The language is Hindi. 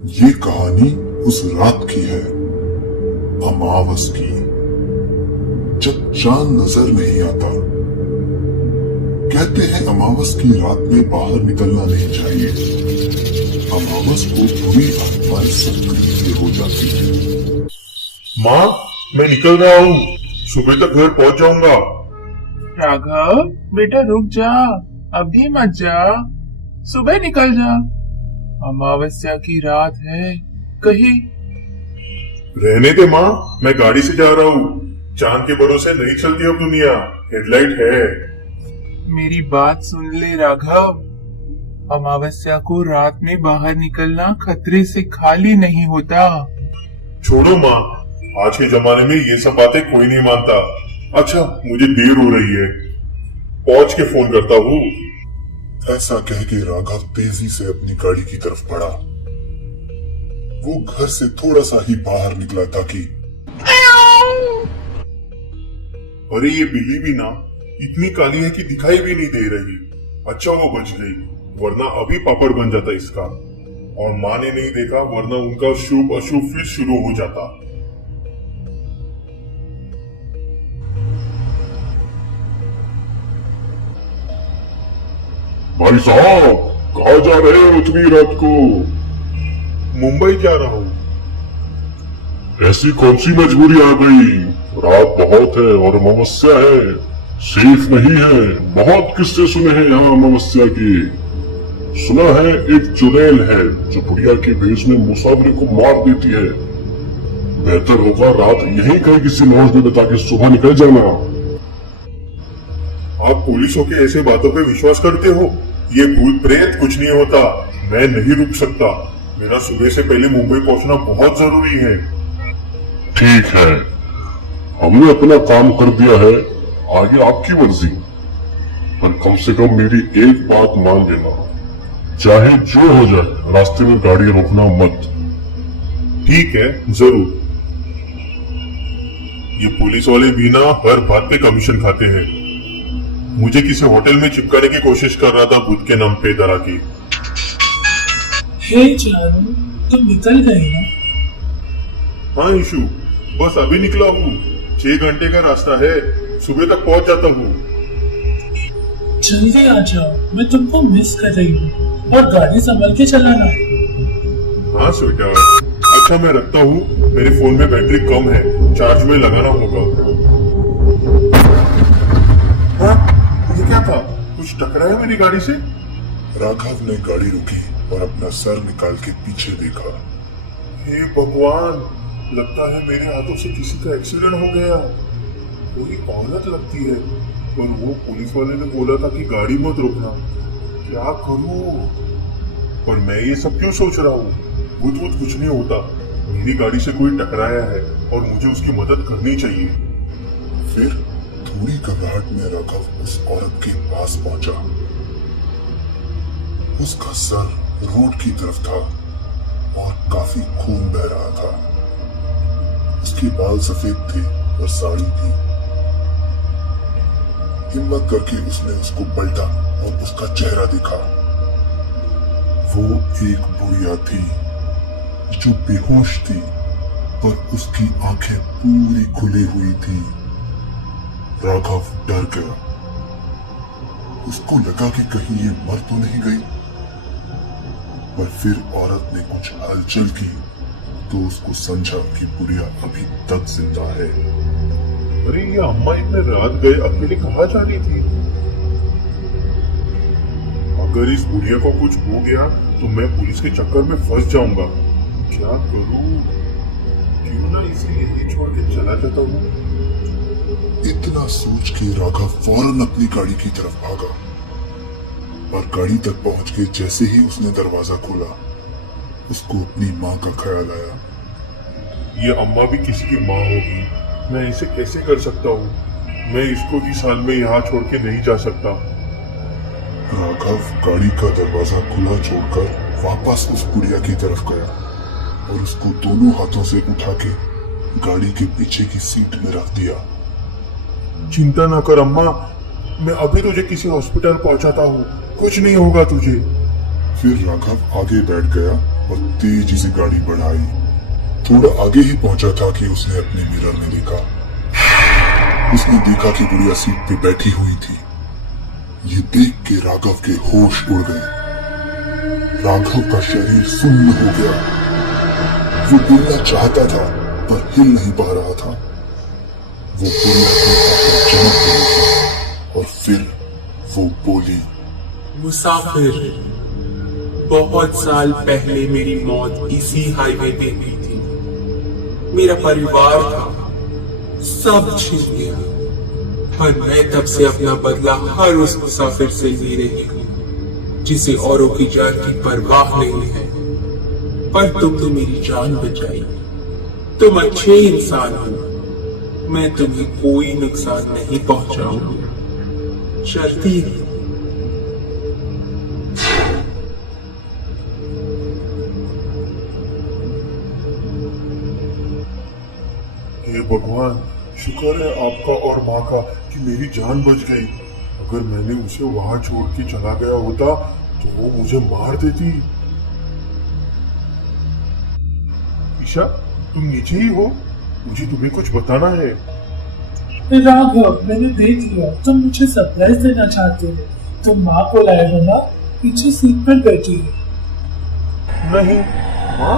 ये कहानी उस रात की है, अमावस की, जब चांद नजर नहीं आता। कहते हैं अमावस की रात में बाहर निकलना नहीं चाहिए। अमावस को बुरी आत्माएं सक्रिय हो जाती है। माँ, मैं निकल रहा हूँ। सुबह तक घर पहुँच जाऊंगा। राघव बेटा रुक जा, अभी मत जा, सुबह निकल जा। अमावस्या की रात है, कहीं रहने दे माँ, मैं गाड़ी से जा रहा हूँ। चांद के भरोसे नहीं चलती अब दुनिया, हेडलाइट है। मेरी बात सुन ले राघव। अमावस्या को रात में बाहर निकलना खतरे से खाली नहीं होता। छोड़ो माँ, आज के जमाने में ये सब बातें कोई नहीं मानता। अच्छा, मुझे देर हो रही है, पहुँच के फोन करता हूँ। ऐसा कह के राघव तेजी से अपनी गाड़ी की तरफ बढ़ा। वो घर से थोड़ा सा ही बाहर निकला था कि अरे ये बिल्ली भी ना इतनी काली है कि दिखाई भी नहीं दे रही। अच्छा वो बच गई, वरना अभी पापड़ बन जाता इसका। और माँ ने नहीं देखा, वरना उनका शुभ अशुभ फिर शुरू हो जाता। भाई साहब, कहाँ जा रहे हो इतनी रात को? मुंबई जा रहा हूँ। ऐसी कौन सी मजबूरी आ गई? रात बहुत है और अमावस्या है, सेफ नहीं है। बहुत किस्से सुने हैं यहाँ अमावस्या के। सुना है एक चुड़ैल है जो बुढ़िया के भेष में मुसाफिर को मार देती है। बेहतर होगा रात यहीं कहीं किसी लॉज में बिता के सुबह निकल जाना। आप पुलिसों के ऐसे बातों पे विश्वास करते हो? ये भूत प्रेत कुछ नहीं होता। मैं नहीं रुक सकता, मेरा सुबह से पहले मुंबई पहुंचना बहुत जरूरी है। ठीक है, हमने अपना काम कर दिया है, आगे आपकी मर्जी। पर कम से कम मेरी एक बात मान लेना, चाहे जो हो जाए रास्ते में गाड़ी रोकना मत। ठीक है, जरूर। ये पुलिस वाले भी ना हर बात पे कमीशन खाते हैं। मुझे किसी होटल में चिपकाने की कोशिश कर रहा था बुद्ध के नाम पे डरा के। हे चारू, तुम निकल गए ना? हाँ ईशु, बस अभी निकला हूँ। 6 घंटे का रास्ता है, सुबह तक पहुंच जाता हूँ। जल्दी आ जाओ, मैं तुमको मिस कर रही हूँ। और गाड़ी संभल के चलाना। हाँ स्वीटर। अच्छा मैं रखता हूँ, मेरे फोन में बैटरी कम है, चार्ज में लगाना होगा। हाँ, ये क्या था? कुछ टकराया मेरी गाड़ी से? राघव ने गाड़ी रोकी और अपना सर निकाल के पीछे देखा। हे भगवान, लगता है मेरे हाथों से किसी का एक्सीडेंट हो गया। कोई औरत लगती है, पर वो पुलिस वाले ने बोला था कि गाड़ी मत रोकना। क्या करूं? पर मैं ये सब क्यों सोच रहा हूँ? भूत कुछ नहीं होता। मेरी गाड़ी से कोई टकराया है और मुझे उसकी मदद करनी चाहिए। फिर थोड़ी घबराहट में राघव उस औरत के पास पहुंचा। उसका सर रोड की तरफ था और काफी खून बह रहा था। उसके बाल सफेद थे और साड़ी थी। हिम्मत करके उसने उसको पलटा और उसका चेहरा देखा। वो एक बुढ़िया थी जो बेहोश थी, पर उसकी आंखें पूरी खुली हुई थी। राघव डर गया। उसको लगा कि कहीं ये मर तो नहीं गई। पर फिर औरत ने कुछ हलचल की तो उसको समझा कि बुढ़िया अभी तक जिंदा है। अरे ये अम्मा इतने रात गए अकेले कहाँ जा रही थी? अगर इस बुढ़िया को कुछ हो गया तो मैं पुलिस के चक्कर में फंस जाऊंगा। क्या करूं? क्यों ना इसे यही छोड़ के चला जाता हूँ। इतना सोच के राघव फौरन अपनी गाड़ी की तरफ भागा। और गाड़ी तक पहुंच के जैसे ही उसने दरवाजा खोला, उसको अपनी माँ का ख्याल आया। ये अम्मा भी किसी की माँ होगी, मैं इसे कैसे कर सकता हूँ? मैं इसको भी साल में यहाँ छोड़ के नहीं जा सकता। राघव गाड़ी का दरवाजा खुला छोड़कर वापस उस बुढ़िया की तरफ गया और उसको दोनों हाथों से उठा के गाड़ी के पीछे की सीट में रख दिया। चिंता ना कर अम्मा, मैं अभी तुझे किसी हॉस्पिटल पहुंचाता हूँ, कुछ नहीं होगा तुझे। फिर राघव आगे बैठ गया और तेजी से गाड़ी बढ़ाई। थोड़ा आगे ही पहुंचा था कि उसने अपने मिरर में देखा। उसने देखा कि गुड़िया सीट पे बैठी हुई थी। ये देख के राघव के होश उड़ गए। राघव का शरीर सुन्न हो गया। वो बोलना चाहता था पर हिल नहीं पा रहा था। वो पूरी चमक गई और फिर वो बोली, मुसाफिर, बहुत साल पहले मेरी मौत इसी हाईवे पे हुई थी। मेरा परिवार था, सब छिन गया और मैं तब से अपना बदला हर उस मुसाफिर से ले रही हूँ जिसे औरों की जान की परवाह नहीं है। पर तुम तो मेरी जान बचाई। तुम अच्छे इंसान हो। मैं तुम्हें कोई नुकसान नहीं पहुंचाऊंगा। शर्ती है। हे भगवान, शुक्र है आपका और माँ का कि मेरी जान बच गई। अगर मैंने उसे वहां छोड़ के चला गया होता तो वो मुझे मार देती। ईशा, तुम नीचे ही हो? मुझे तुम्हें कुछ बताना है। राघव, मैंने देख लिया, तुम मुझे सरप्राइज देना चाहते हो। तुम माँ को लाए हो ना, पीछे सीट पर बैठी है। नहीं, माँ?